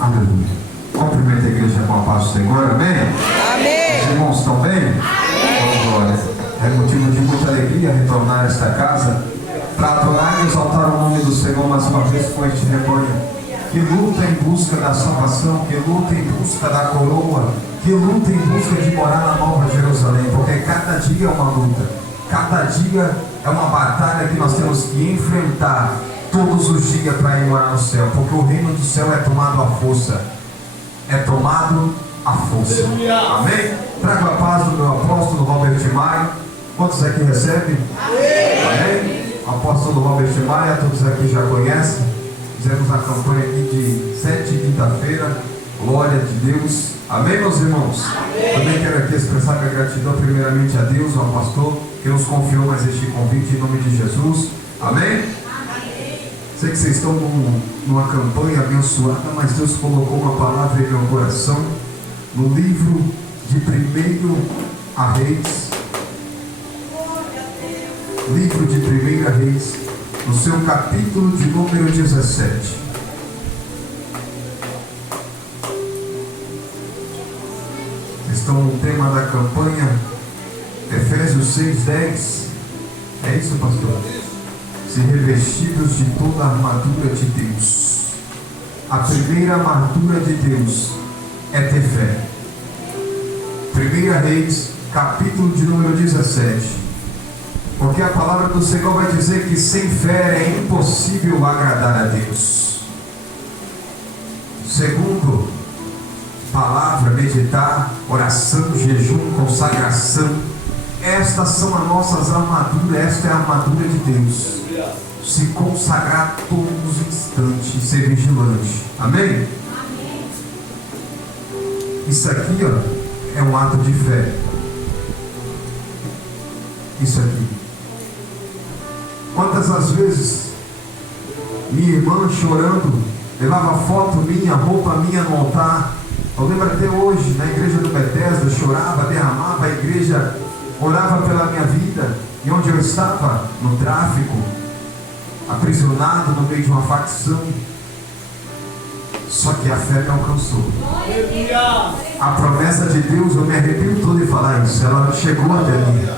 Aleluia. Cumprimenta a igreja com a paz do Senhor, amém? Amém. Os irmãos estão bem? Amém. Glória. É motivo de muita alegria retornar a esta casa para adorar e exaltar o nome do Senhor mais uma vez com este rebanho que luta em busca da salvação, que luta em busca da coroa, que luta em busca de morar na Nova Jerusalém, porque cada dia é uma luta, cada dia é uma batalha que nós temos que enfrentar todos os dias para ir morar no céu, porque o reino do céu é tomado à força, é tomado à força. Amém? Trago a paz do meu apóstolo Robert Maia. Quantos aqui recebem? Amém? O apóstolo Robert Maia, todos aqui já conhecem. Fizemos a campanha aqui de 7 quinta-feira. Glória de Deus. Amém, meus irmãos? Amém. Também quero aqui expressar minha gratidão primeiramente a Deus, ao pastor, que nos confiou mais este convite em nome de Jesus. Amém? Sei que vocês estão numa campanha abençoada, mas Deus colocou uma palavra em meu coração no livro de 1 Reis. Livro de 1 Reis, no seu capítulo de número 17. Estão no tema da campanha Efésios 6:10. É isso, pastor? Se revestidos de toda a armadura de Deus. A primeira armadura de Deus é ter fé. 1 Reis, capítulo de número 17. Porque a palavra do Senhor vai dizer que sem fé é impossível agradar a Deus. Segundo, palavra, meditar, oração, jejum, consagração. Estas são as nossas armaduras, esta é a armadura de Deus. Se consagrar todos os instantes, ser vigilante. Amém? Amém. Isso aqui, ó, é um ato de fé. Isso aqui. Quantas as vezes minha irmã chorando levava foto minha, roupa minha no altar. Eu lembro até hoje, na igreja do Bethesda, chorava, derramava, a igreja orava pela minha vida. E onde eu estava? No tráfico, aprisionado no meio de uma facção. Só que a fé me alcançou. A promessa de Deus, eu me arrepio todo de falar isso, ela chegou até mim.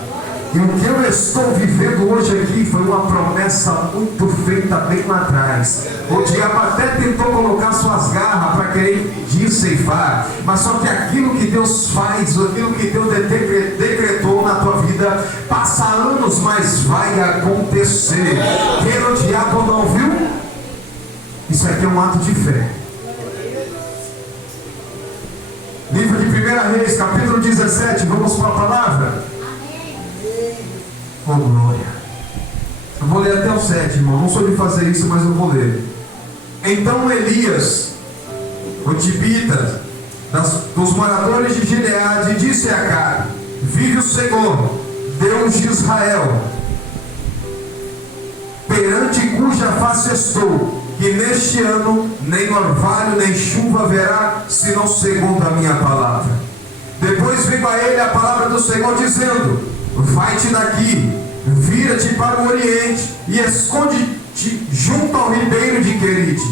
E o que eu estou vivendo hoje aqui foi uma promessa muito feita bem lá atrás. O diabo até tentou colocar suas garras para querer ceifar, mas só que aquilo que Deus faz, aquilo que Deus decretou na tua vida, passa anos, mas vai acontecer. Quem o diabo não viu? Isso aqui é um ato de fé. Livro de 1 Reis, capítulo 17, vamos para a palavra? Oh, glória. Eu vou ler até o 7, irmão. Não sou de fazer isso, mas eu vou ler. Então Elias, o tibita, dos moradores de Gileade, disse a Acabe: vive o Senhor, Deus de Israel, perante cuja face estou, que neste ano nem orvalho nem chuva haverá, senão segundo a minha palavra. Depois veio a ele a palavra do Senhor, dizendo: vai-te daqui, vira-te para o oriente e esconde-te junto ao ribeiro de Querite,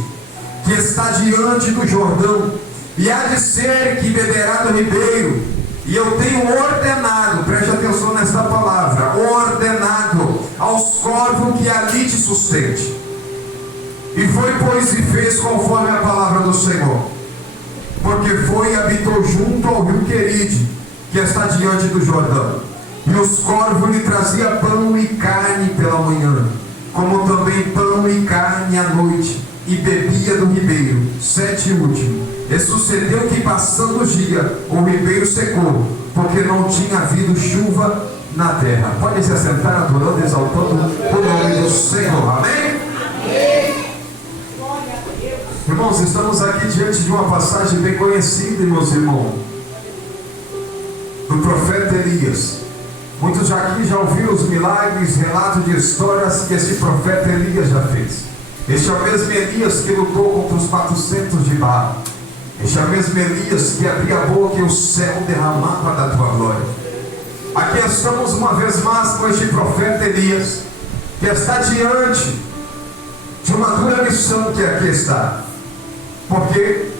que está diante do Jordão, e há de ser que beberá do ribeiro. E eu tenho ordenado, preste atenção nesta palavra, ordenado aos corvos que ali te sustente. E foi, pois, e fez conforme a palavra do Senhor, porque foi e habitou junto ao rio Querite, que está diante do Jordão. E os corvos lhe traziam pão e carne pela manhã, como também pão e carne à noite, e bebia do ribeiro. 7 e último. E sucedeu que, passando o dia, o ribeiro secou, porque não tinha havido chuva na terra. Pode se assentar, adorando, exaltando o nome do Senhor. Amém? Amém. Irmãos, estamos aqui diante de uma passagem bem conhecida, meus irmãos, do profeta Elias. Muitos aqui já ouviram os milagres, relatos de histórias que esse profeta Elias já fez. Este é o mesmo Elias que lutou contra os 400 de Baal. Este é o mesmo Elias que abria a boca e o céu derramava da tua glória. Aqui estamos uma vez mais com este profeta Elias, que está diante de uma dura missão que aqui está. Porque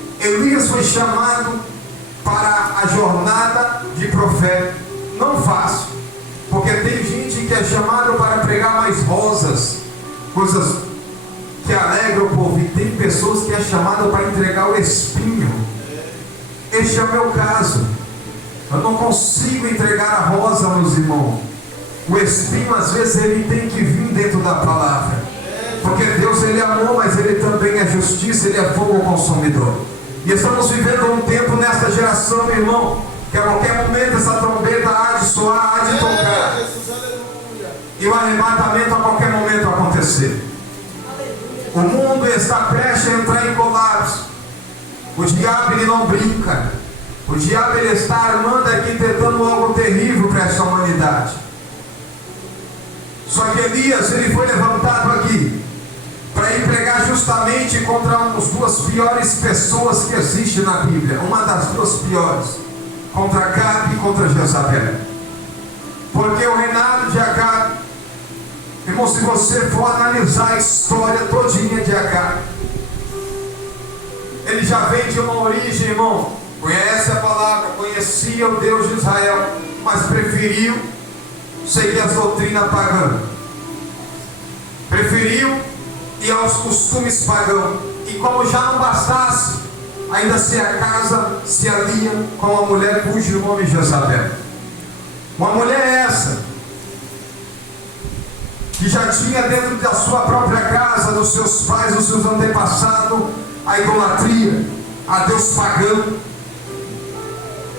chamado para a jornada de profeta. Não fácil, porque tem gente que é chamado para pregar mais rosas, coisas que alegram o povo, e tem pessoas que é chamado para entregar o espinho. Este é o meu caso. Eu não consigo entregar a rosa, meus irmãos. O espinho, às vezes, ele tem que vir dentro da palavra, porque Deus, ele é amor, mas ele também é justiça, ele é fogo consumidor. E estamos vivendo um tempo nesta geração, meu irmão, que a qualquer momento essa trombeta há de soar, há de tocar, e o arrebatamento a qualquer momento acontecer. O mundo está prestes a entrar em colapso. O diabo, ele não brinca. O diabo, ele está armando aqui, tentando algo terrível para essa humanidade. Só que Elias, ele foi levantado aqui para ir pregar justamente contra as duas piores pessoas que existem na Bíblia. Uma das duas piores, contra Acabe e contra Jezabel. Porque o reinado de Acabe, irmão, se você for analisar a história todinha de Acabe, ele já vem de uma origem, irmão, conhece a palavra, conhecia o Deus de Israel, mas preferiu seguir as doutrinas pagãs, preferiu ir aos costumes pagãos, e como já não bastasse, ainda se alia com uma mulher cujo nome é Jezabel. Uma mulher essa que já tinha dentro da sua própria casa, dos seus pais, dos seus antepassados, a idolatria, a Deus pagão.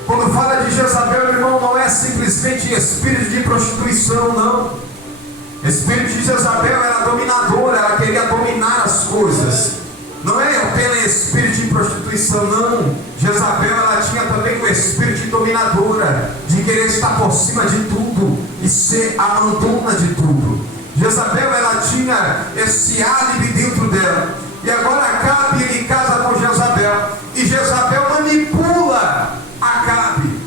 Quando fala de Jezabel, irmão, não é simplesmente espírito de prostituição, não. Espírito de Jezabel era dominadora, ela queria dominar as coisas. Não é apenas espírito de prostituição, não. Jezabel, ela tinha também o espírito de dominadora, de querer estar por cima de tudo e ser a mandona de tudo. Jezabel, ela tinha esse álibi dentro dela. E agora Acabe, ele casa com Jezabel, e Jezabel manipula Acabe.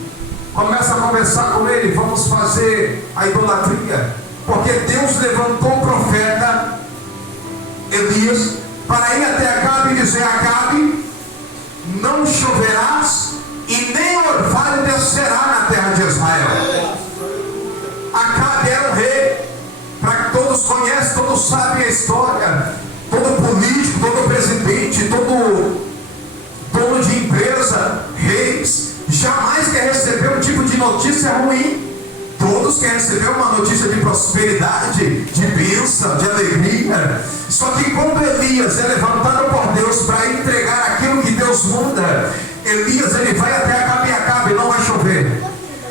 Começa a conversar com ele: vamos fazer a idolatria, porque Deus levantou o profeta Elias para ir até Acabe e dizer: Acabe, não choverás e nem orvalho descerá na terra de Israel. Acabe era um rei, para que todos conhecem, todos sabem a história. Todo político, todo presidente, todo dono de empresa, reis, jamais quer receber um tipo de notícia ruim. Todos querem receber uma notícia de prosperidade, de bênção, de alegria. Só que quando Elias é levantado por Deus para entregar aquilo que Deus manda, Elias, ele vai até Acabe, e Acabe, não vai chover.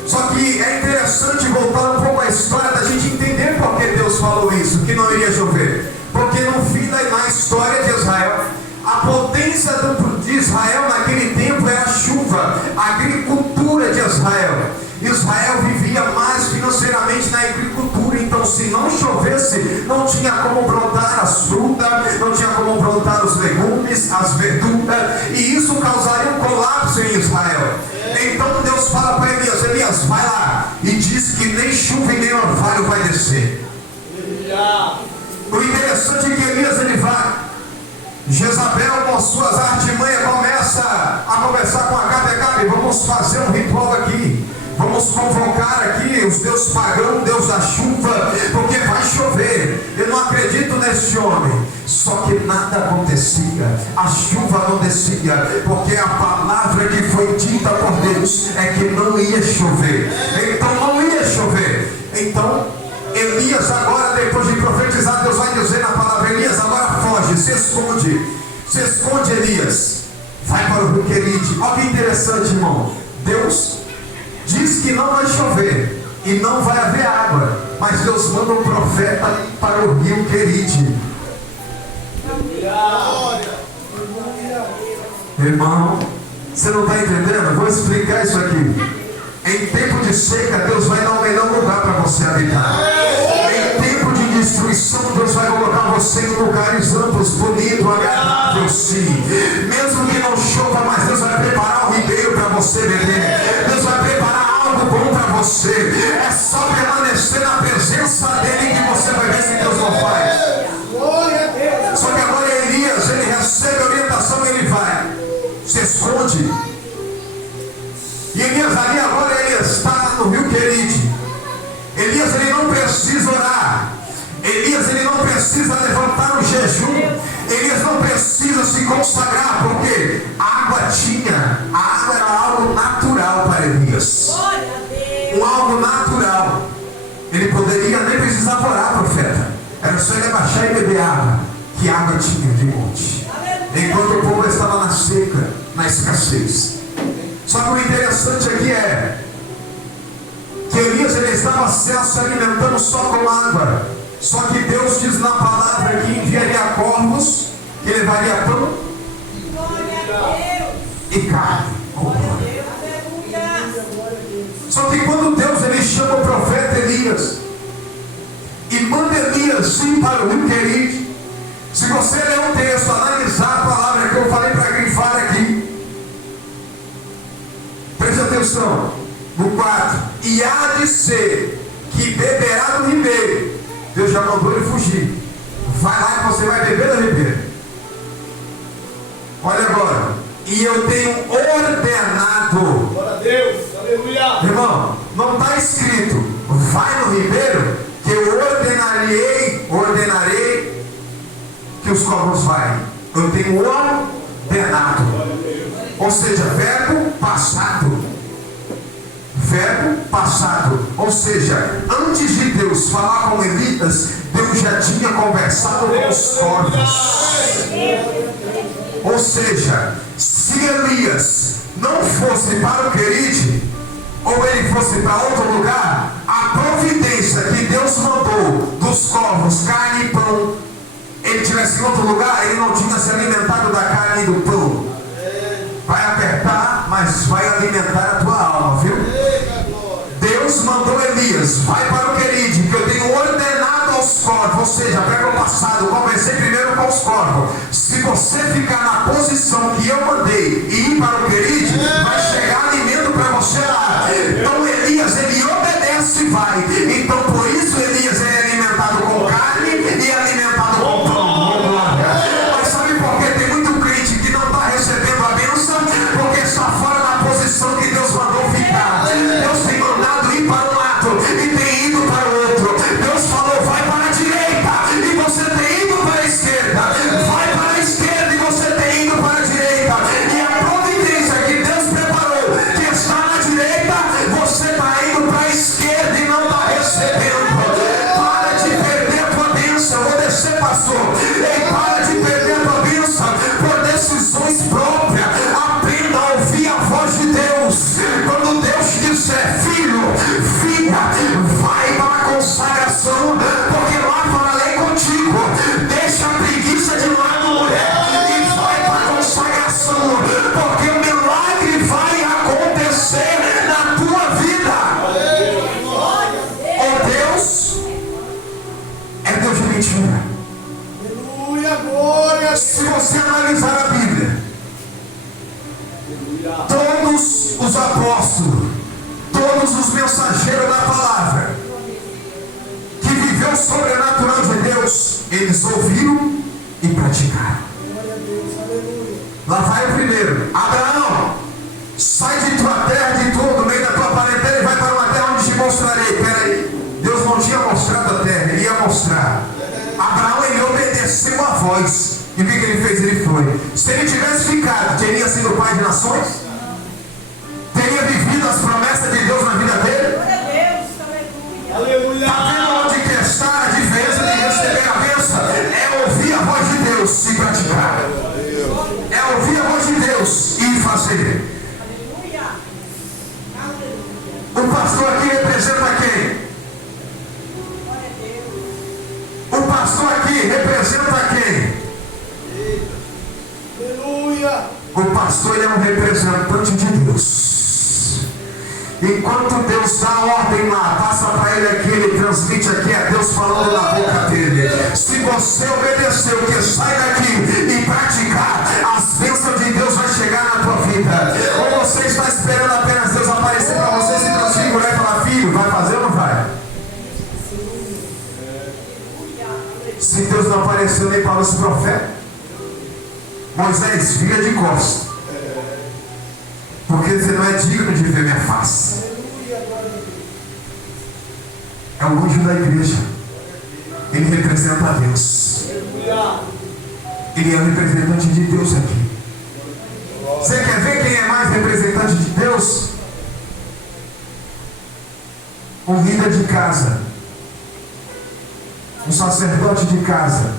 Só que é interessante voltar um pouco à história, da gente entender por que Deus falou isso, que não iria chover. Porque no fim, na história de Israel, a potência de Israel naquele tempo era a chuva, a agricultura de Israel. Israel vivia mais financeiramente na agricultura, então se não chovesse, não tinha como brotar as frutas, não tinha como brotar os legumes, as verduras, e isso causaria um colapso em Israel. Então Deus fala para Elias: Elias, vai lá e diz que nem chuva e nem orvalho vai descer. O interessante é que Elias, ele vai. Jezabel, com suas artimanhas, começa a conversar com Acabe. Acabe, vamos fazer um ritual aqui. Vamos convocar aqui os deuses pagãos, Deus da chuva, porque vai chover. Eu não acredito nesse homem. Só que nada acontecia, a chuva não descia, porque a palavra que foi dita por Deus é que não ia chover. Então não ia chover. Então Elias, agora, depois de profetizar, Deus vai dizer na palavra: Elias, agora foge, se esconde, Elias, vai para o rio Querite. Olha que interessante, irmão. Deus diz que não vai chover e não vai haver água, mas Deus manda um profeta para o rio Querite. Irmão, você não está entendendo? Eu vou explicar isso aqui. Em tempo de seca, Deus vai dar o melhor lugar para você habitar. Em tempo de destruição, Deus vai colocar você em lugares amplos, bonitos, agradáveis, sim. Mesmo que não chova, mas Deus vai preparar um ribeiro para você beber. Deus vai preparar algo bom para você. É só permanecer na presença dEle que você vai ver se Deus não faz. Só que agora Elias, ele recebe a orientação e ele vai. Se se esconde. E Elias ali agora, ele está no rio Querite. Elias, ele não precisa orar. Elias, ele não precisa levantar no jejum. Elias não precisa se consagrar, porque a água era algo natural para Elias. Algo natural. Ele poderia nem precisar orar, profeta. Era só ele abaixar e beber água, que água tinha de monte. Enquanto o povo estava na seca, na escassez. Só que o interessante aqui é que Elias, ele estava se alimentando só com água. Só que Deus diz na palavra que enviaria corvos, que levaria pão e carne. Só que quando Deus, ele chama o profeta Elias e manda Elias ir para o rio Querite, se você ler um texto, analisar a palavra que eu falei para grifar aqui, preste atenção, no 4, e há de ser que beberá do ribeiro. Deus já mandou ele fugir. Vai lá que você vai beber do ribeiro. Olha agora. E eu tenho ordenado. Glória a Deus, aleluia. Irmão, não está escrito, vai no ribeiro, que eu ordenarei que os corvos vai. Eu tenho ordenado. Ou seja, verbo passado. Verbo passado. Ou seja, antes de Deus falar com Elias, Deus já tinha conversado com os corvos. Ou seja, se Elias não fosse para o Querite, ou ele fosse para outro lugar, a providência que Deus mandou dos corvos, carne e pão, ele tivesse em outro lugar, ele não tinha se alimentado da carne e do pão. Vai apertar, mas vai alimentar a tua alma, viu? Deus mandou Elias, vai para o Querite, que eu tenho ordenado aos corvos. Ou seja, verbo passado, comecei primeiro com os corvos. Se você ficar na posição que eu mandei e ir para o Querite, vai chegar alimento para você lá. Então Elias, ele obedece e vai. Então por isso Elias é alimentado com carne e alimentado com pão. Mas sabe por que tem muito crente que não está recebendo a bênção? Porque está fora da posição que Deus mandou ficar. Deus tem mandado ir para um lado e tem ido para o outro. Deus falou, vai para a direita, e você tem ido para a esquerda. Vai para a esquerda e você tem ido para a direita. E a providência que Deus preparou, que está na direita, você está indo para a esquerda e não está recebendo. Para de perder a tua bênção. Eu vou descer, pastor. Ei, para de perder a tua bênção por decisões próprias. Aprenda a ouvir a voz de Deus. Quando Deus te disser, filho, filha, vai para a consagração, porque lá falarei contigo. Deixa a preguiça de lado, mulher, e vai para a consagração, porque o milagre vai acontecer na tua vida. Oh, Deus é Deus de mentira. Aleluia, glória. Se você analisar a Bíblia, todos os apóstolos, todos os mensageiros da palavra, que viveu o sobrenatural de Deus, eles ouviram e praticaram. Lá vai o primeiro. Abraão, sai de tua terra, de tudo, do meio da tua parentela, e vai para uma terra onde te mostrarei. Peraí, Deus não tinha mostrado a terra, ele ia mostrar. Abraão, ele obedeceu a voz. E o que ele fez? Ele foi. Se ele tivesse ficado, teria sido pai de nações? Teria vivido as promessas de Deus na vida dele? Aleluia. Está vendo onde que está a diferença de receber a bênção? É ouvir a voz de Deus e praticar. É ouvir a voz de Deus e fazer. O pastor aqui representa quem? O pastor aqui representa quem? Aleluia. O pastor, ele é um representante de Deus. Enquanto Deus dá ordem lá, passa para ele aqui, ele transmite aqui, é Deus falando na boca dele. Se você obedecer o que sai daqui e praticar, as bênçãos de Deus vai chegar na tua vida. Ou você está esperando apenas Deus aparecer para você, se transfigurar e falar, filho, vai fazer ou não vai? Se Deus não apareceu nem para os profetas, Moisés, vira de costas. Porque você não é digno de ver minha face. É o anjo da igreja. Ele representa a Deus. Ele é o representante de Deus aqui. Você quer ver quem é mais representante de Deus? Um líder de casa, um sacerdote de casa.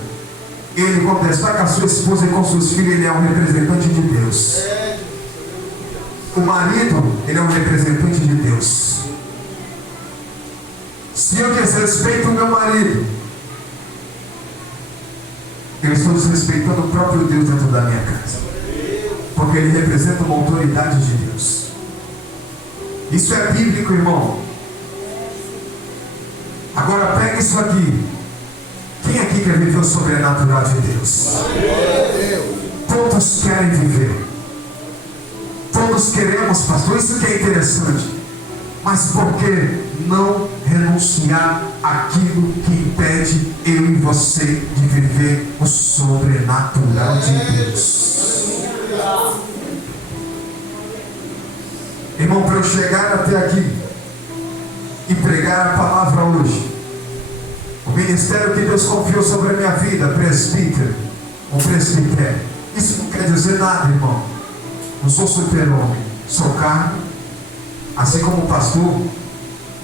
Ele, quando está com a sua esposa e com seus filhos, ele é um representante de Deus. O marido, ele é um representante de Deus. Se eu desrespeito o meu marido, eu estou desrespeitando o próprio Deus dentro da minha casa. Porque ele representa uma autoridade de Deus. Isso é bíblico, irmão. Agora pega isso aqui. Quem aqui quer viver o sobrenatural de Deus? Todos querem viver. Todos queremos, pastor. Isso que é interessante. Mas por que não renunciar àquilo que impede eu e você de viver o sobrenatural de Deus? Irmão, para eu chegar até aqui e pregar a palavra hoje, o ministério que Deus confiou sobre a minha vida, presbítero, um presbitério, isso não quer dizer nada, irmão. Não sou super-homem, sou carne, assim como o pastor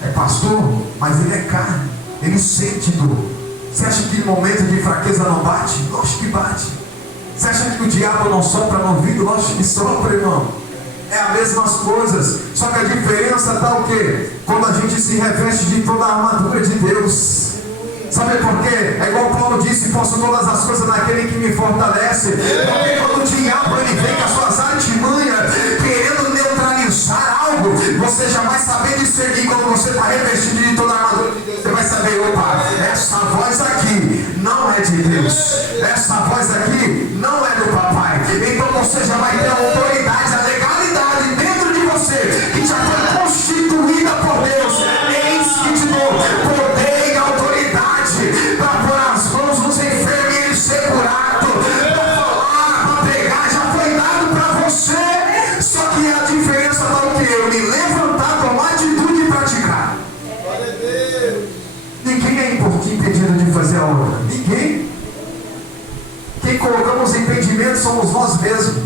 é pastor, mas ele é carne, ele sente dor. Você acha que no momento de fraqueza não bate? Lógico que bate. Você acha que o diabo não sopra no ouvido? Lógico que sopra, irmão. É as mesmas coisas, só que a diferença está o quê? Quando a gente se reveste de toda a armadura de Deus. Sabe por quê? É igual Paulo disse: posso todas as coisas naquele que me fortalece. Porque quando o diabo ele vem com as suas artimanhas querendo neutralizar algo, você já vai saber discernir. Quando você está revestido de toda a armadura de Deus, você vai saber: opa, essa voz aqui não é de Deus, essa voz aqui não é do papai. Então você já vai ter a autoridade, a legalidade dentro de você, que já foi constituída por Deus. Eis que te dou poder e autoridade para pôr as mãos nos enfermos e eles ser curados, para falar, para pregar, já foi dado para você. Só que a diferença está o que? Eu me levantar, tomar atitude e praticar. Ninguém é impedido de fazer a obra. Ninguém. Quem colocamos impedimentos somos nós mesmos.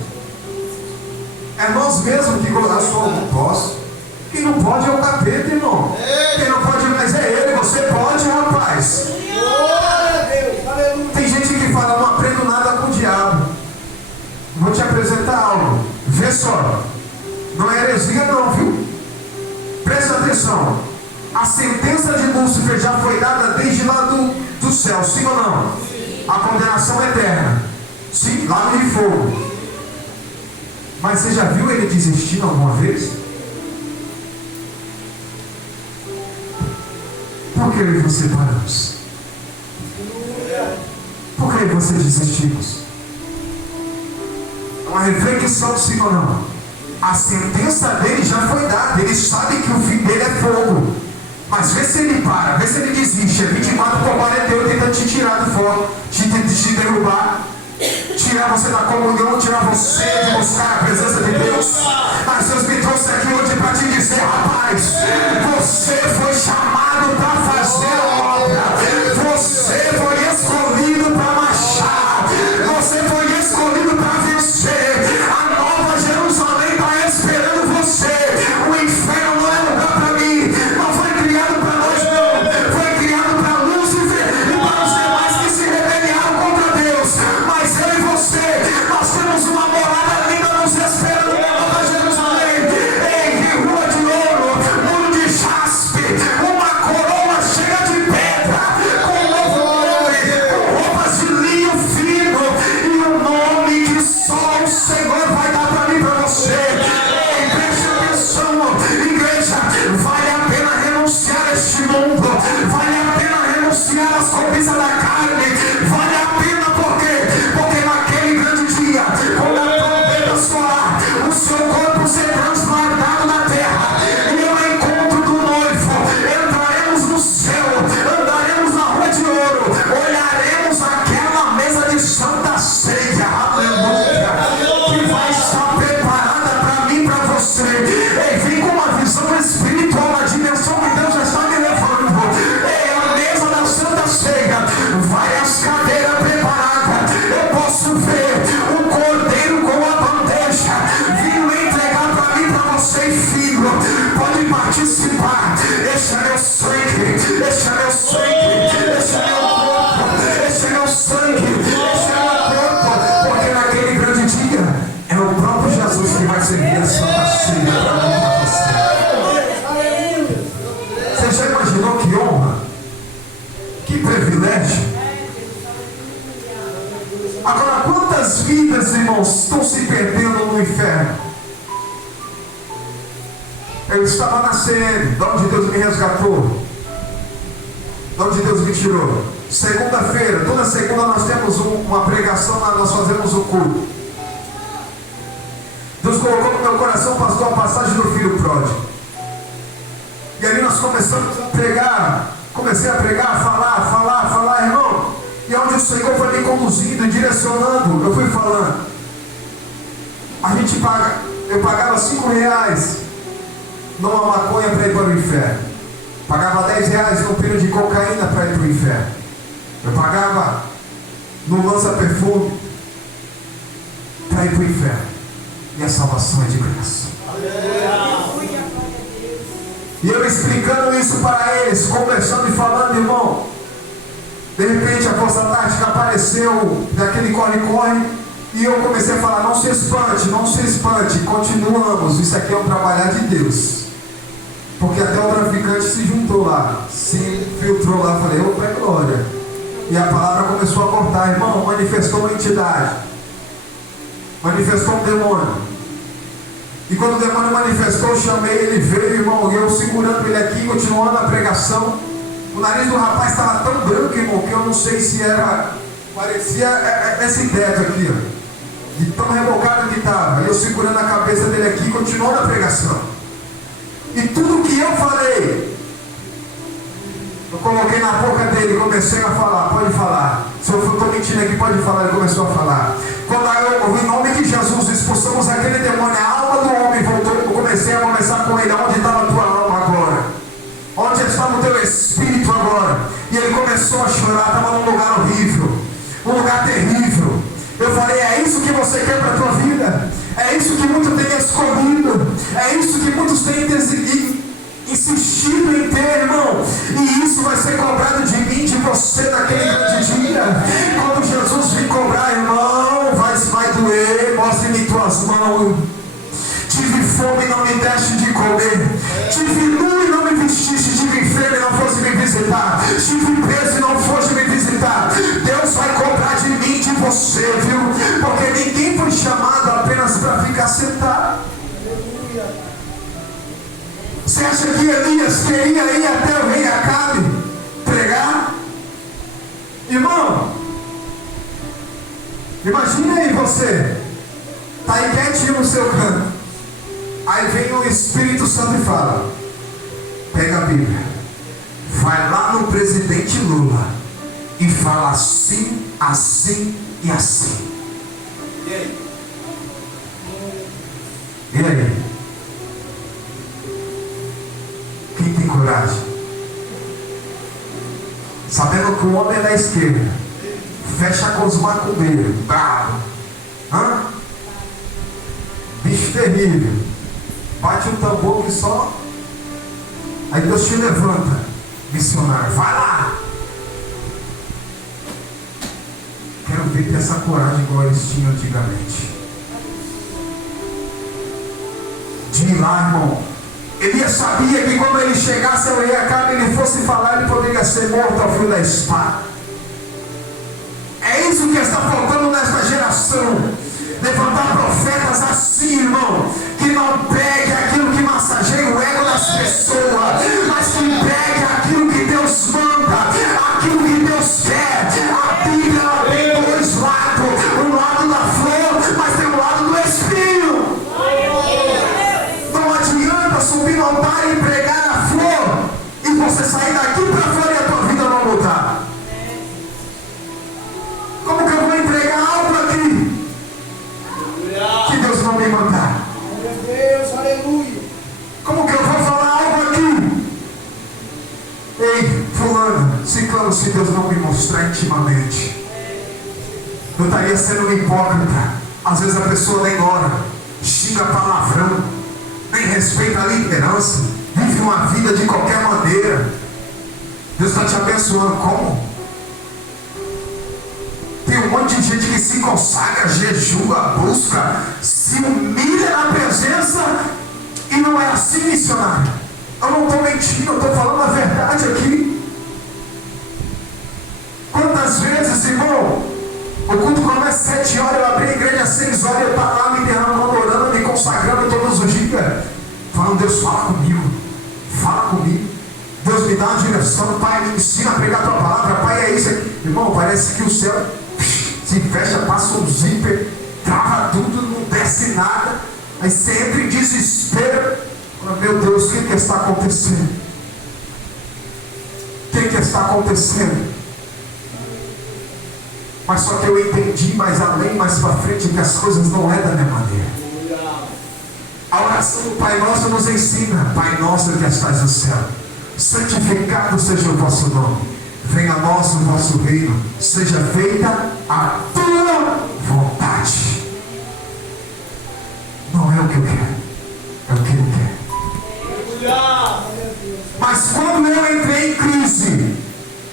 É nós mesmos que colocamos. Eu não posso. Quem não pode é o capeta, irmão. Quem não pode, mas é ele. Você pode, rapaz. Tem gente que fala: não aprendo nada com o diabo. Vou te apresentar algo. Vê só. Não é heresia não, viu? Presta atenção. A sentença de Lúcifer já foi dada desde lá do céu, sim ou não? A condenação eterna. Sim, lago de fogo. Mas você já viu ele desistindo alguma vez? Por que eu e você paramos? Por que você desistimos? Uma reflexão, sim ou não? A sentença dele já foi dada. Ele sabe que o fim dele é fogo. Mas vê se ele para, vê se ele desiste. É 24/48 tentando te tirar do fogo, te derrubar, tirar você da comunhão, tirar você de buscar a presença de Deus. Mas Deus me trouxe aqui hoje para te dizer: rapaz, você foi chamado para fazer a obra. Você foi escolhido para marchar. Você foi escolhido para vencer. A nova Jerusalém está esperando você. O inferno não é lugar para mim. Não foi criado para nós, não. Foi criado para Lúcifer e para os demais que se rebelaram contra Deus. Mas eu e você, nós temos uma morada linda nos vai servir a Santa Ceia para mim e para você. Você já imaginou que honra? Que privilégio? Agora, quantas vidas, irmãos, estão se perdendo no inferno? Eu estava na CM, de onde Deus me resgatou, de onde Deus me tirou. Segunda-feira, toda segunda nós temos uma pregação, nós fazemos um culto. Deus colocou no meu coração, pastor, a passagem do filho pródigo. E ali nós começamos a pregar, comecei a pregar, a falar, irmão. E onde o Senhor foi me conduzindo e direcionando, eu fui falando. Eu pagava R$5 numa maconha para ir para o inferno. Pagava R$10 num pino de cocaína para ir para o inferno. Eu pagava no lança-perfume para ir para o inferno. E a salvação é de graça. E eu explicando isso para eles, conversando e falando, irmão. De repente a força tática apareceu daquele corre-corre. E eu comecei a falar, não se espante, continuamos. Isso aqui é um trabalhar de Deus. Porque até o traficante se juntou lá, se filtrou lá, falei, opa, é glória. E a palavra começou a cortar, irmão, manifestou uma entidade, manifestou um demônio. E quando o demônio manifestou, eu chamei, ele veio, irmão, e eu segurando ele aqui, continuando a pregação. O nariz do rapaz estava tão branco, irmão, que eu não sei se era, parecia esse teto aqui, ó, de tão rebocado que estava. E eu segurando a cabeça dele aqui, continuando a pregação. E tudo que eu falei, eu coloquei na boca dele, comecei a falar, pode falar. Se eu estou mentindo aqui, pode falar. Ele começou a falar. Quando eu, em nome de Jesus, expulsamos aquele demônio, a alma do homem voltou. Eu comecei a conversar com ele. Onde estava a tua alma agora? Onde estava o teu espírito agora? E ele começou a chorar, estava num lugar horrível, um lugar terrível. Eu falei, é isso que você quer para a tua vida? É isso que muitos têm escolhido? É isso que muitos têm insistido em ter, irmão? E isso vai ser cobrado de mim, de você, naquele grande dia. Quando Jesus vir cobrar, irmão, vai doer. Mostre-me tuas mãos. Tive fome e não me deste de comer. Tive nu e não me vestiste. Tive enfermo e não foste me visitar. Tive preso e não foste me visitar. Deus vai cobrar de mim e de você, viu? Porque ninguém foi chamado apenas para ficar sentado. Você acha que Elias queria ir até o rei Acabe pregar? Irmão, imagine aí você, está aí quietinho no seu canto. Aí vem o Espírito Santo e fala, pega a Bíblia, vai lá no presidente Lula e fala assim, assim e assim. E aí? E aí? Quem tem coragem? Sabendo que o homem é da esquerda, fecha com os macumbeiros, bravo, bicho terrível. Bate um tambor que só. Aí Deus te levanta, missionário, vai lá. Quero ver ter essa coragem igual eles tinham antigamente. De ir lá, irmão. Elias sabia que quando ele chegasse ao rei Acabe, ele fosse falar, ele poderia ser morto ao fio da espada. É isso que está faltando nesta geração. Levantar profetas assim, irmão, que não pregue aquilo que massageia o ego das pessoas, mas que pregue aquilo que Deus manda, aquilo que Deus quer. A Bíblia tem dois lados, um lado da flor, mas tem um lado do espinho. Não adianta subir no altar e pregar a flor e você sair daqui para fora e a tua vida não mudar. Como que eu vou entregar algo aqui que Deus não me mandar? Deus, aleluia. Como que eu vou falar algo aqui? Ei, fulano, ciclano, se Deus não me mostrar intimamente, eu estaria sendo um hipócrita. Às vezes a pessoa nem ora, xinga palavrão, nem respeita a liderança, vive uma vida de qualquer maneira. Deus está te abençoando como? Tem um monte de gente que se consagra, jejua, busca, se humilha na presença mentindo, eu estou falando a verdade aqui. Quantas vezes, irmão, o culto começa às 7 horas, eu abri a igreja às 6 horas, eu estava lá me derramando, orando, me consagrando todos os dias, falando: Deus, fala comigo, Deus me dá uma direção, Pai, me ensina a pregar a tua palavra, Pai, é isso aqui. Irmão, parece que o céu se fecha, passa um zíper, trava tudo, não desce nada, aí você entra em desespero. Meu Deus, o que está acontecendo? O que está acontecendo? Mas só que eu entendi mais além, mais para frente, que as coisas não é da minha maneira. A oração do Pai Nosso nos ensina: Pai Nosso que estás no céu, santificado seja o vosso nome, venha a nós o vosso reino, seja feita a tua vontade. Não é o que eu quero, é o que Ele quer. Mas quando eu entrei em crise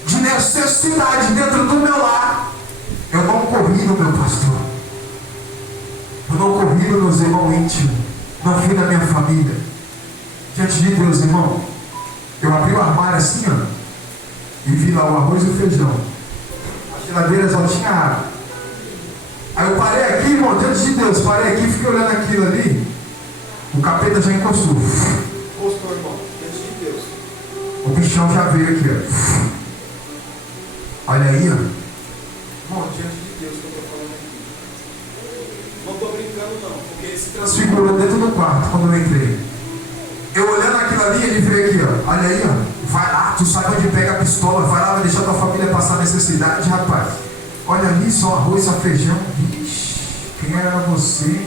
de necessidade dentro do meu lar, eu não corri no meu pastor, eu não corri nos meus irmãos íntimos, não fui na minha família. Diante de Deus, irmão, eu abri o armário assim, ó, e vi lá o arroz e o feijão. A geladeira só tinha água. Aí eu parei aqui, irmão, diante de Deus, parei aqui e fiquei olhando aquilo ali. O capeta já encostou. Encostou, irmão, diante de Deus. O bichão já veio aqui, ó. Olha aí, ó. Irmão, diante de Deus que eu estou falando aqui. Não estou brincando, não, porque ele se Transfigurou dentro do quarto quando eu entrei. Eu olhando aquilo ali, ele veio aqui, ó. Olha aí, ó. Vai lá, tu sabe onde pega a pistola, vai lá, vai deixar tua família passar necessidade, rapaz. Olha ali, só arroz, só feijão. Vixe, quem era você?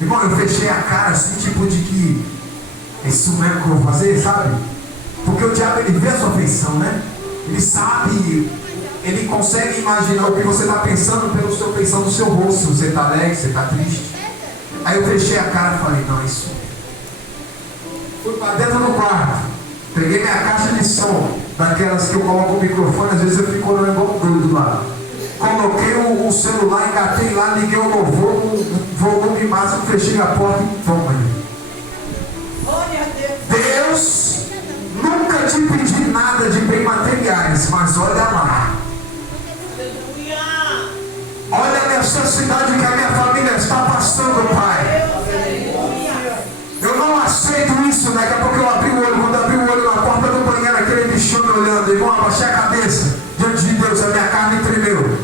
Irmão, eu fechei a cara assim, tipo de que é isso mesmo que eu vou fazer, sabe? Porque o diabo, ele vê a sua feição, né? Ele sabe, ele consegue imaginar o que você está pensando pelo seu feição do seu rosto. Você está alegre, você está triste. Aí eu fechei a cara e falei: não, isso. Fui para dentro do quarto, peguei minha caixa de som, daquelas que eu coloco o microfone, às vezes eu fico olhando igual doido lá. Coloquei o celular, engatei lá, liguei o louvor, o volume máximo, fechei a porta e toma aí. Deus, nunca te pedi nada de bem materiais, mas olha lá. Olha a necessidade que a minha família está passando, Pai. Eu não aceito isso. Daqui a pouco eu abri o olho. Quando eu abri o olho na porta do banheiro, aquele bichão me olhando. Irmão, abaixei a cabeça. Diante de Deus, a minha carne tremeu.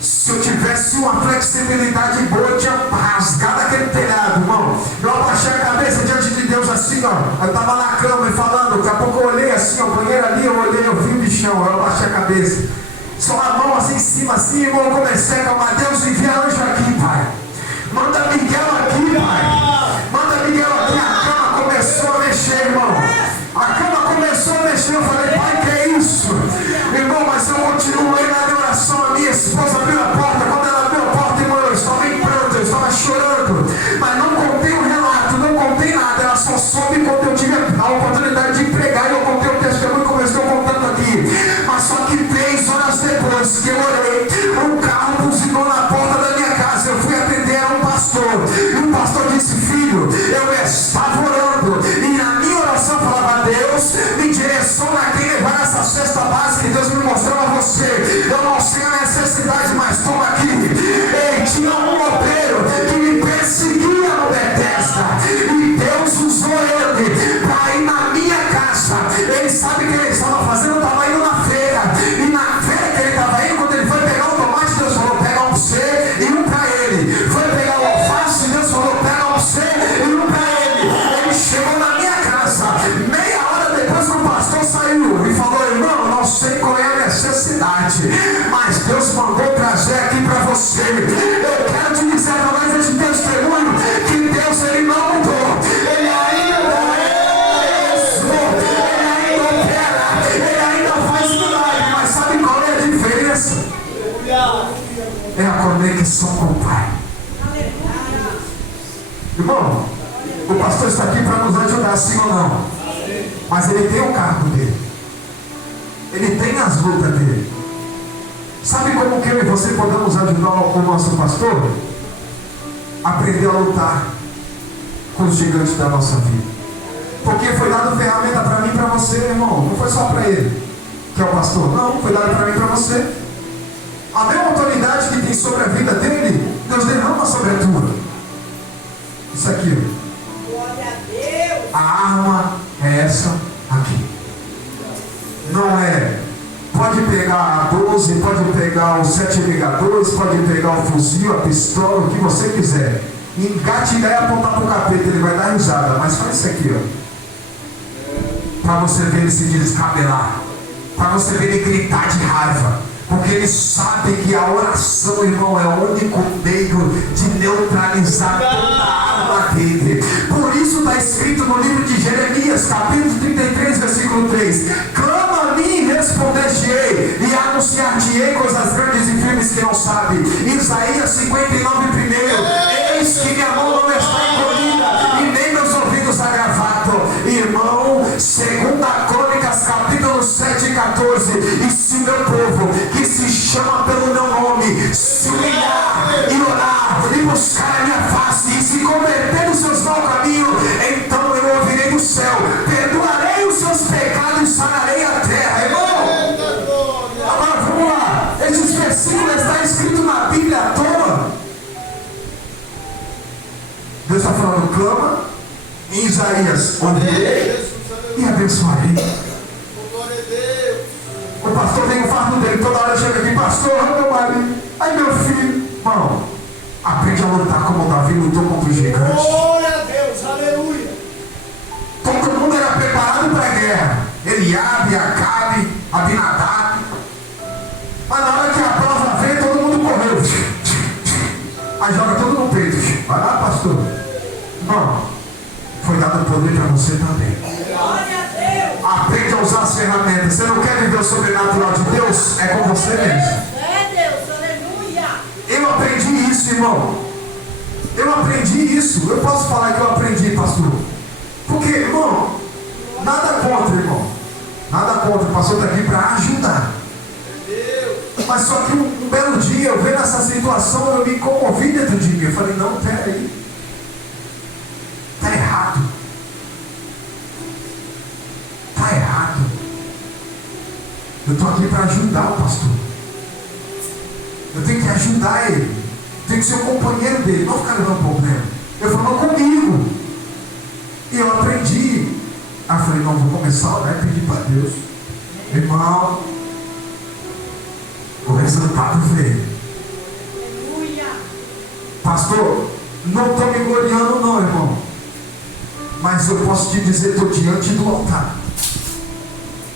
Se eu tivesse uma flexibilidade boa, eu tinha rasgado aquele telhado, irmão. Eu abaixei a cabeça diante de Deus assim, ó. Eu estava na cama e falando. Daqui a pouco eu olhei assim, ó, o banheiro ali, eu olhei, eu vi o bichão. Eu abaixei a cabeça. Só a mão assim em cima, assim, irmão. Eu comecei a calmar. Deus, envia anjo aqui, Pai. Manda Miguel aqui, Pai. Manda Miguel aqui. A cama começou a mexer, irmão. A cama começou a mexer. Eu falei: Pai, que é isso? Irmão, mas eu continuei na oração. A minha esposa abriu a porta. Quando ela abriu a porta, irmão, eu estava em pranto, eu estava chorando. Mas não contei o relato, não contei nada. Ela só soube quando eu tive a oportunidade de pregar. E eu contei o testemunho como eu estou contando aqui. Mas só que 3 horas depois que eu orei, um carro buzinou na porta da minha casa. Eu fui atender a um pastor. E o pastor disse: filho, eu estava orando. E na minha oração eu falava: Deus, me direciona quem levar essa cesta básica. E Deus me mostrava você. Eu não sei a necessidade, mas toma aqui. Ei, tinha um obreiro que me perseguia no Bethesda. E Deus usou ele para ir na minha casa. Ele sabe o que ele estava fazendo? Estava indo na feira. E na feira que ele estava indo, quando ele foi pegar o tomate, Deus falou: pega um para você e um para ele. Foi pegar o alface, Deus falou: pega um para você e um para ele. Ele chegou na minha casa. Meia hora depois o pastor saiu e falou: irmão, não sei qual é a necessidade, mas Deus mandou trazer aqui para você. Eu quero te dizer através desse testemunho que Deus, ele não mudou. Ele ainda é mesmo. Ele ainda opera. Ele ainda faz milagre. Mas sabe qual é a diferença? É a conexão com o Pai. Irmão, o pastor está aqui para nos ajudar, sim ou não? Mas ele tem o cargo dele. Ele tem as lutas dele. Sabe como que eu e você podemos ajudar o nosso pastor? Aprender a lutar com os gigantes da nossa vida. Porque foi dado ferramenta para mim e para você, irmão. Não foi só para ele, que é o pastor. Não, foi dado para mim e para você. A mesma autoridade que tem sobre a vida dele, Deus derrama sobre a tua. Isso aqui. Glória a Deus. A arma é essa aqui. Não é. Pode pegar a 12, pode pegar o 7MG2, pode pegar o fuzil, a pistola, o que você quiser. Engatilhar e apontar para o capeta, ele vai dar risada. Mas faz isso aqui, ó. Para você ver ele se descabelar. Para você ver ele gritar de raiva. Porque ele sabe que a oração, irmão, é o único meio de neutralizar toda a arma dele. Por isso está escrito no livro de Jeremias, capítulo 33, versículo 3. Clama a mim e responder-te-ei, e anunciar-te-ei coisas grandes e firmes que não sabe. Isaías 59, primeiro. Eis que minha mão não está encolhida, e nem meus ouvidos agravados. Irmão, 2 Crônicas, capítulo 7, 14. E se meu povo, que se chama pelo meu nome, se humilhar e orar e buscar a minha face e se converter nos seus maus caminhos, então eu ouvirei do céu, perdoarei os seus pecados e sararei a terra. Irmão, agora vamos lá. Esses versículos estão escritos na Bíblia à toa. Deus está falando, clama. Em Isaías, ouvirei e abençoarei. O pastor tem o fardo dele, toda hora chega aqui, pastor, meu marido, ai meu filho. Irmão, aprende a lutar como Davi lutou contra o gigante. Glória a Deus, aleluia. Todo mundo era preparado para a guerra. Eliabe, Acabe, Abinadab. Mas na hora que a prova veio, todo mundo correu. Aí joga tudo no peito. Vai lá, pastor. Irmão, foi dado poder para você também. Glória a Deus. Aprende a usar as ferramentas. Você não quer viver o sobrenatural de Deus? É com você mesmo. É Deus, aleluia. Eu aprendi isso, irmão. Eu aprendi isso. Eu posso falar que eu aprendi, pastor. Porque, irmão, nada contra, irmão. Nada contra. O pastor está aqui para ajudar. Mas só que um belo dia, eu vendo essa situação, eu me comovi dentro de mim. Eu falei, não, peraí. Está errado. Está errado. Eu estou aqui para ajudar o pastor. Eu tenho que ajudar ele. Eu tenho que ser o companheiro dele. Não ficar levando problema. Ele falou comigo. E eu aprendi. Aí eu falei, não, vou começar a orar e pedir para Deus. Irmão, o resultado veio. Aleluia. Pastor, não estou me gloriando não, irmão. Mas eu posso te dizer, estou diante do altar.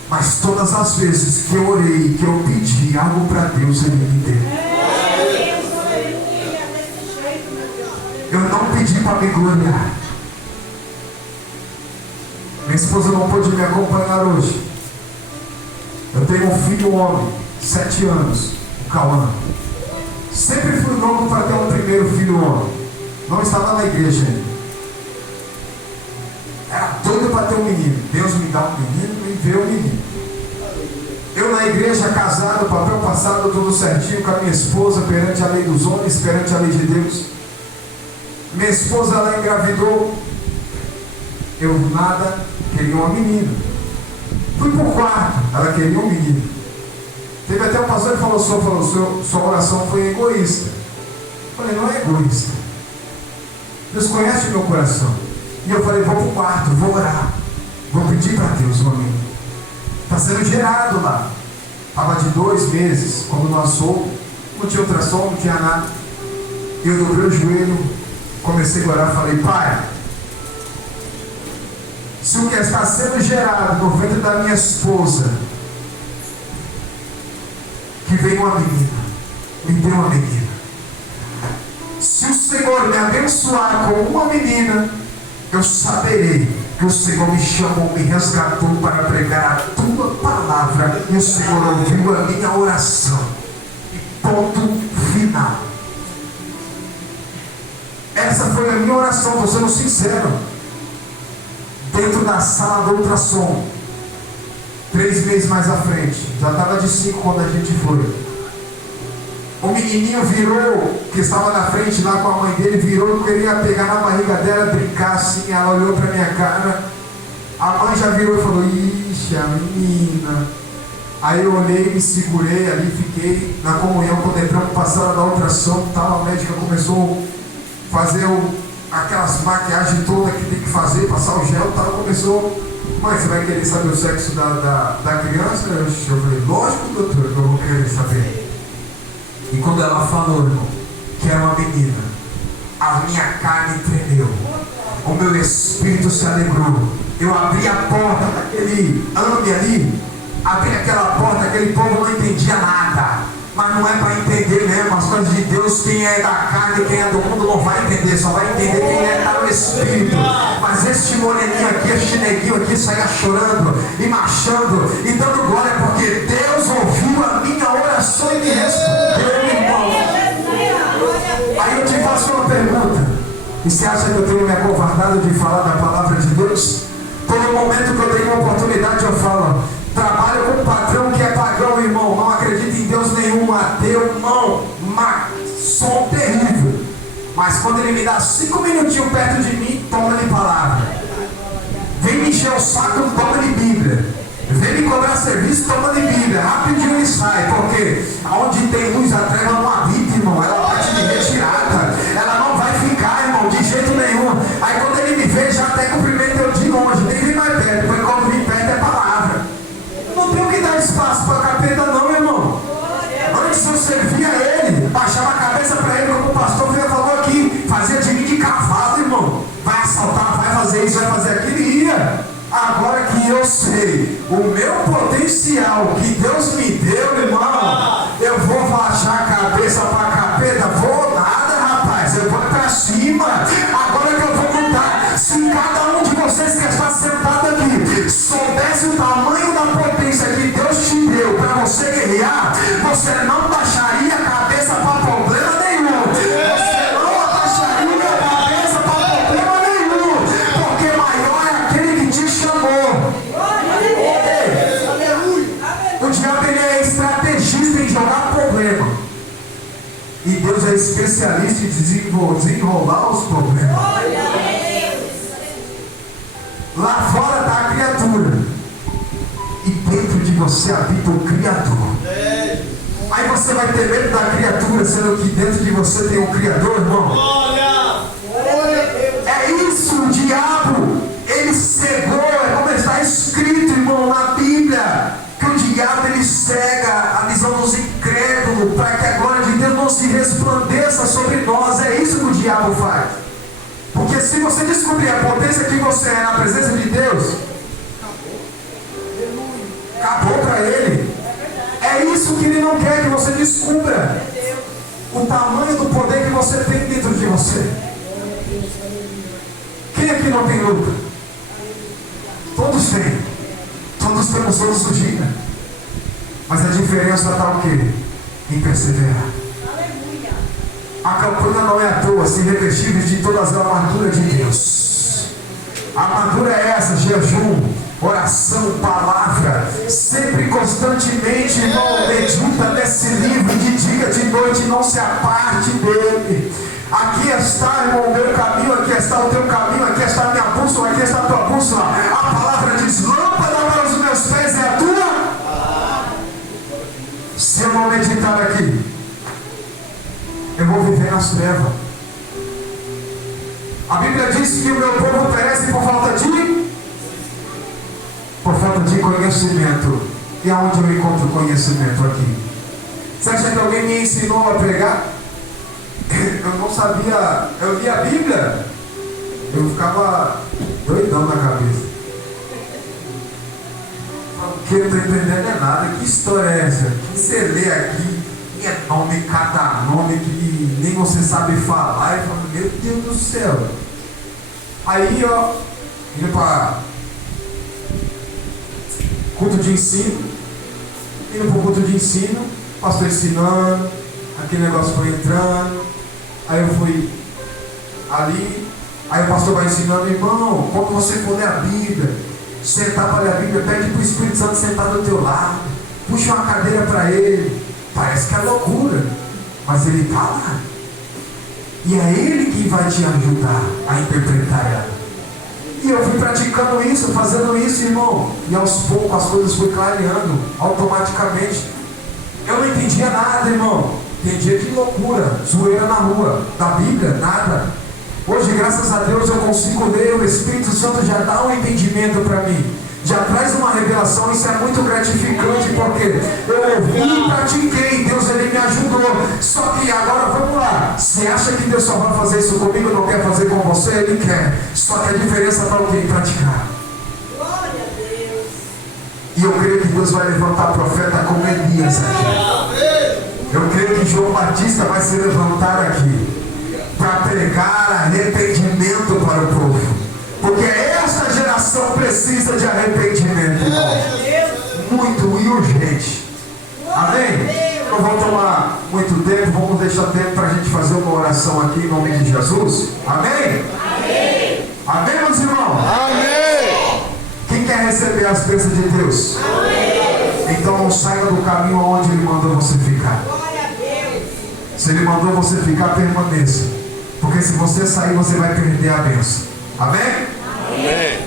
Mas todas as vezes que eu orei, que eu pedi algo para Deus, Ele me deu. É Deus, aleluia. Desse jeito, meu Deus. Eu não pedi para me gloriar. Minha esposa não pôde me acompanhar hoje. Eu tenho um filho homem, 7 anos, o Cauã. Sempre fui louco para ter um primeiro filho homem. Não estava na igreja ainda. Era doido para ter um menino. Deus me dá um menino e vê um menino. Eu na igreja, casado, papel passado, tudo certinho com a minha esposa, perante a lei dos homens, perante a lei de Deus. Minha esposa, ela engravidou. Eu nada, queria uma menina. Fui pro quarto, ela queria um menino. Teve até um pastor que falou, sua oração foi egoísta. Eu falei, não é egoísta. Deus conhece o meu coração. E eu falei, vou pro quarto, vou orar. Vou pedir para Deus uma menina. Está sendo gerado lá. Estava de 2 meses, quando nós soube. Não tinha ultrassom, não tinha nada. E eu dobrei o joelho, comecei a orar, falei, Pai, se o que está sendo gerado no ventre da minha esposa, que veio uma menina, me dê uma menina. Se o Senhor me abençoar com uma menina, eu saberei que o Senhor me chamou, me resgatou para pregar a tua palavra, e o Senhor ouviu a minha oração. E ponto final. Essa foi a minha oração, estou sendo sincero. Dentro da sala do ultrassom, 3 meses mais à frente, já estava de 5 quando a gente foi. O menininho virou, que estava na frente lá com a mãe dele, virou, queria pegar na barriga dela, brincar assim. Ela olhou para minha cara A mãe já virou e falou, ixi, a menina. Aí eu olhei, me segurei ali, fiquei na comunhão. Quando entramos, passaram da ultrassom, tal, a médica começou a fazer aquelas maquiagens todas que tem que fazer, passar o gel, tal, começou, mãe, você vai querer saber o sexo da criança? Eu falei, lógico, doutor, que eu vou querer saber. E quando ela falou, irmão, que era uma menina, a minha carne tremeu, o meu espírito se alegrou. Eu abri a porta daquele ambi ali, abri aquela porta, aquele povo não entendia nada. Mas não é para entender mesmo as coisas de Deus. Quem é da carne, quem é do mundo não vai entender, só vai entender quem é está no Espírito. Mas este moreninho aqui, este neguinho aqui saia chorando e marchando e dando glória, porque Deus ouviu a minha oração e me respondeu, irmão. Aí eu te faço uma pergunta: e você acha que eu tenho me acovardado de falar da palavra de Deus? Todo momento que eu tenho uma oportunidade eu falo. Trabalho com um patrão que é pagão, irmão, não acredita em Deus nenhum, ateu, irmão, maçom terrível. Mas quando ele me dá 5 minutinhos perto de mim, toma-lhe palavra. Vem me encher o saco, toma-lhe Bíblia. Vem me cobrar serviço, toma-lhe Bíblia. Rapidinho ele sai, porque onde tem luz a treva não habita, irmão. Ela vai de retirada, ela não vai ficar, irmão, de jeito nenhum. Aí quando ele me vê, já até cumprimento eu de longe, nem vem mais perto, depois quando vem perto é palavra. Não tenho que dar espaço para capeta não, meu irmão. Antes eu servia a ele, baixava a cabeça para ele, como o pastor falou aqui, fazia de mim de cavalo, irmão. Vai assaltar, vai fazer isso, vai fazer aquilo, e ia. Agora que eu sei o meu potencial que Deus me deu, irmão, eu vou baixar a cabeça para capeta, vou nada, rapaz, eu vou para cima. Agora que eu vou contar, se cada um de vocês que está sentado aqui soubesse o tamanho da potência que Deus te deu para você guerrear, você não baixaria a cabeça para problema nenhum. Você não abaixaria a cabeça para problema nenhum, porque maior é aquele que te chamou. O diabo ele é estrategista em jogar problema, e Deus é especialista em desenrolar os problemas. Lá fora está a criatura, e dentro de você habita o Criador. Aí você vai ter medo da criatura, sendo que dentro de você tem um Criador, irmão. É isso, o diabo, ele cegou, é como está escrito, irmão, na Bíblia, que o diabo ele cega a visão dos incrédulos, para que a glória de Deus não se resplandeça sobre nós. É isso que o diabo faz. Porque se você descobrir a potência que você é na presença de Deus, acabou para ele. É isso que ele não quer que você descubra. O tamanho do poder que você tem dentro de você. Quem aqui não tem luta? Todos têm. Todos temos todos os dias. Mas a diferença está o quê? Em perseverar. A campanha não é à toa, se revestíveis de todas as armaduras de Deus. A armadura é essa: jejum, oração, palavra. Sempre, constantemente, irmão, medita nesse livro de dia, de noite, não se aparte dele. Aqui está, irmão, o meu caminho, aqui está o teu caminho, aqui está a minha bússola, aqui está a tua bússola. A palavra diz: lâmpada para os meus pés é a tua. Se eu não meditar aqui, eu vou viver nas trevas. A Bíblia diz que o meu povo perece por falta de conhecimento. E aonde eu encontro conhecimento aqui? Você acha que alguém me ensinou a pregar? Eu não sabia. Eu li a Bíblia, eu ficava doidão na cabeça. Porque eu não estou entendendo é nada. Que história é essa? Que você lê aqui, é nome, cada nome que nem você sabe falar. E fala, meu Deus do céu. Aí, ó, indo para culto de ensino, indo para o culto de ensino, pastor ensinando, aquele negócio foi entrando. Aí eu fui ali, aí o pastor vai ensinando, irmão, quando você for ler a Bíblia, sentar para ler a Bíblia, pede para o Espírito Santo sentar do teu lado, puxa uma cadeira para ele. Parece que é loucura, mas ele está lá. E é ele que vai te ajudar a interpretar ela. E eu fui praticando isso, fazendo isso, irmão. E aos poucos as coisas foram clareando automaticamente. Eu não entendia nada, irmão. Entendia que loucura, zoeira na rua. Da Bíblia, nada. Hoje, graças a Deus, eu consigo ler. O Espírito Santo já dá um entendimento para mim. Já traz uma revelação. Isso é muito gratificante, porque eu ouvi e pratiquei. Deus, Ele me ajudou. Só que agora, vamos lá. Você acha que Deus só vai fazer isso comigo, não quer fazer com você? Ele quer. Só que a diferença está o quê? Em praticar. Glória a Deus. E eu creio que Deus vai levantar profeta como Elias aqui. Eu creio que João Batista vai se levantar aqui para pregar arrependimento para o povo. Porque esta geração precisa de arrependimento, irmão. Muito e urgente. Amém? Não vou tomar muito tempo, vamos deixar tempo para a gente fazer uma oração aqui em nome de Jesus. Amém? Amém. Amém, meus irmãos? Amém. Quem quer receber as bênçãos de Deus? Amém. Então não saia do caminho onde Ele mandou você ficar. Glória a Deus. Se Ele mandou você ficar, permaneça. Porque se você sair, você vai perder a bênção. Amém? Amém.